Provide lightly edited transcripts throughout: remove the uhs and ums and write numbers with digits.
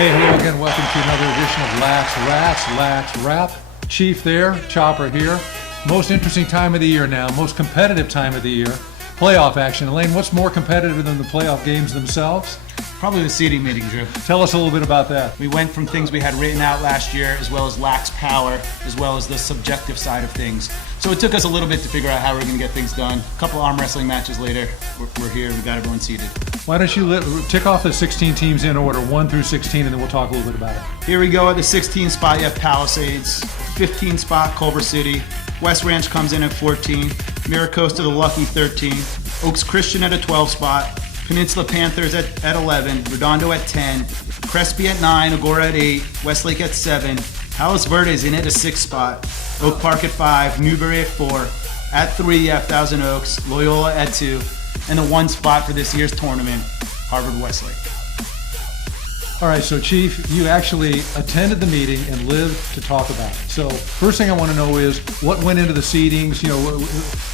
Hey, hello again. Welcome to another edition of Lax Rap. Chief there, Chopper here. Most interesting time of the year now, most competitive time of the year. Playoff action. Elaine, what's more competitive than the playoff games themselves? Probably the seeding meeting, Drew. Tell us a little bit about that. We went from things we had written out last year, as well as lax power, as well as the subjective side of things. So it took us a little bit to figure out how we're going to get things done. A couple arm wrestling matches later, we're here. We got everyone seated. Why don't you tick off the 16 teams in order, 1 through 16, and then we'll talk a little bit about it. Here we go. At the 16 spot, you have Palisades. 15 spot, Culver City. West Ranch comes in at 14. Miracosta, the Lucky, 13. Oaks Christian at a 12 spot. Peninsula Panthers at 11, Redondo at 10, Crespi at 9, Agora at 8, Westlake at 7, Palos Verdes in at a 6 spot, Oak Park at 5, Newberry at 4, at 3 you have Thousand Oaks, Loyola at 2, and the 1 spot for this year's tournament, Harvard Westlake. All right, so Chief, you actually attended the meeting and lived to talk about it. So first thing I want to know is what went into the seedings,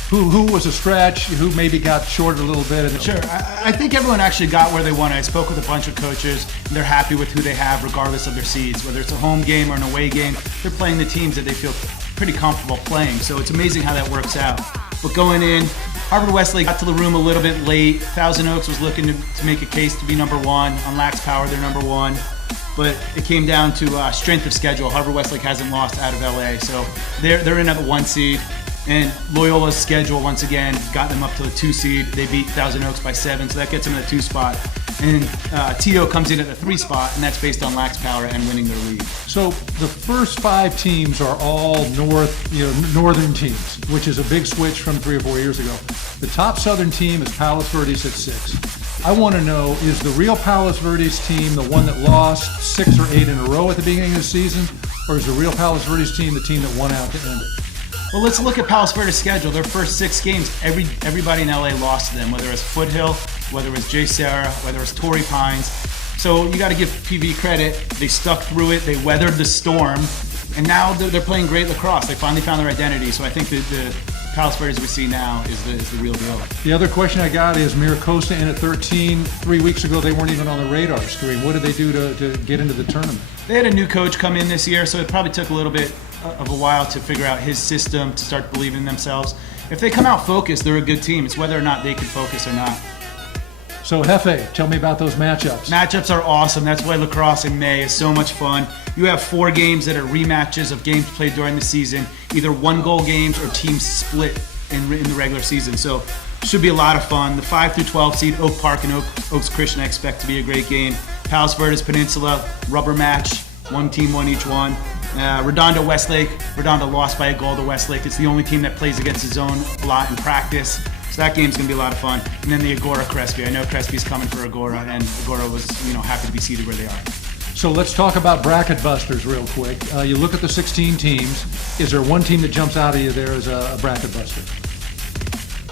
who was a stretch, who maybe got short a little bit? Sure, I think everyone actually got where they wanted. I spoke with a bunch of coaches, and they're happy with who they have regardless of their seeds. Whether it's a home game or an away game, they're playing the teams that they feel pretty comfortable playing. So it's amazing how that works out. But going in, Harvard Westlake got to the room a little bit late. Thousand Oaks was looking to make a case to be number 1. On Lax Power, they're number 1. But it came down to strength of schedule. Harvard Westlake hasn't lost out of LA, so they're in at the 1 seed. And Loyola's schedule, once again, got them up to the 2 seed. They beat Thousand Oaks by 7, so that gets them in the 2 spot. And TO comes in at the 3 spot, and that's based on Lax Power and winning their league. So the first 5 teams are all northern teams, which is a big switch from 3 or 4 years ago. The top southern team is Palos Verdes at 6. I want to know, is the real Palos Verdes team the one that lost 6 or 8 in a row at the beginning of the season, or is the real Palos Verdes team the team that won out to end it? Well, let's look at Palos Verdes' schedule. Their first 6 games, everybody in LA lost to them, whether it's Foothill, whether it was Jay Serra, whether it was Torrey Pines. So you got to give PV credit. They stuck through it. They weathered the storm, and now they're playing great lacrosse. They finally found their identity. So I think the Palos Verdes we see now is the real deal. The other question I got is Miracosta in at 13. 3 weeks ago, they weren't even on the radar screen. What did they do to get into the tournament? They had a new coach come in this year, so it probably took a little bit of a while to figure out his system, to start believing in themselves. If they come out focused, they're a good team. It's whether or not they can focus or not. So Hefe, tell me about those matchups. Matchups are awesome. That's why lacrosse in May is so much fun. You have 4 games that are rematches of games played during the season, either 1-goal games or teams split in the regular season. So should be a lot of fun. The 5 through 12 seed, Oak Park and Oaks Christian, I expect to be a great game. Palos Verdes Peninsula, rubber match, 1 team, 1 each one. Redondo Westlake, Redondo lost by a goal to Westlake. It's the only team that plays against his own a lot in practice. So that game's gonna be a lot of fun. And then the Agora Crespi. I know Crespi's coming for Agora, and Agora was happy to be seated where they are. So let's talk about bracket busters real quick. You look at the 16 teams. Is there one team that jumps out at you there as a bracket buster?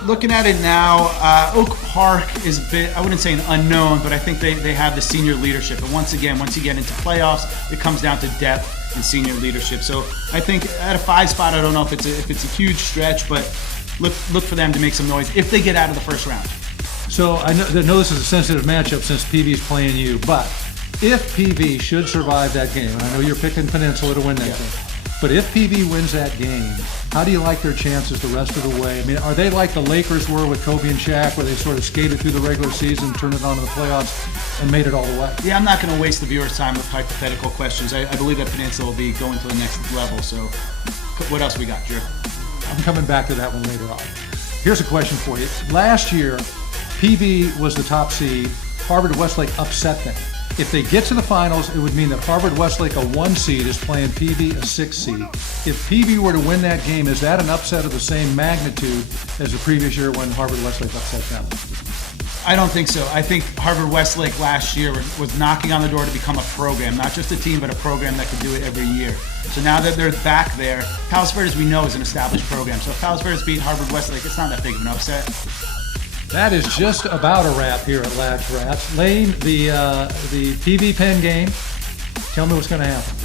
Looking at it now, Oak Park is a bit, I wouldn't say an unknown, but I think they have the senior leadership. And once again, once you get into playoffs, it comes down to depth and senior leadership. So I think at a 5 spot, I don't know if it's a huge stretch, but look for them to make some noise if they get out of the first round. So I know this is a sensitive matchup since PV's playing you, but if PV should survive that game, and I know you're picking Peninsula to win that game, but if PV wins that game, how do you like their chances the rest of the way? I mean, are they like the Lakers were with Kobe and Shaq, where they sort of skated through the regular season, turned it on to the playoffs, and made it all the way? Yeah, I'm not going to waste the viewers' time with hypothetical questions. I believe that Peninsula will be going to the next level. So what else we got, Drew? I'm coming back to that one later on. Here's a question for you. Last year, PV was the top seed. Harvard Westlake upset them. If they get to the finals, it would mean that Harvard Westlake, a 1 seed, is playing PV, a 6 seed. If PV were to win that game, is that an upset of the same magnitude as the previous year when Harvard Westlake upset them? I don't think so. I think Harvard Westlake last year was knocking on the door to become a program, not just a team, but a program that could do it every year. So now that they're back there, Palos Verdes, we know, is an established program. So if Palos Verdes beat Harvard Westlake, it's not that big of an upset. That is just about a wrap here at Lax Raps. Lane, the PV Penn game, tell me what's going to happen.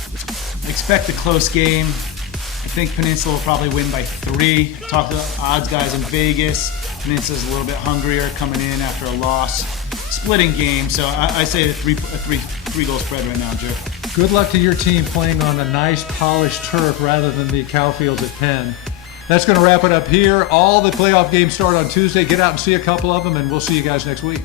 Expect a close game. I think Peninsula will probably win by 3. Talk to the odds guys in Vegas. Peninsula's a little bit hungrier coming in after a loss. splitting game. So I say a three goal spread right now, Joe. Good luck to your team playing on a nice polished turf rather than the cow fields at Penn. That's going to wrap it up here. All the playoff games start on Tuesday. Get out and see a couple of them, and we'll see you guys next week.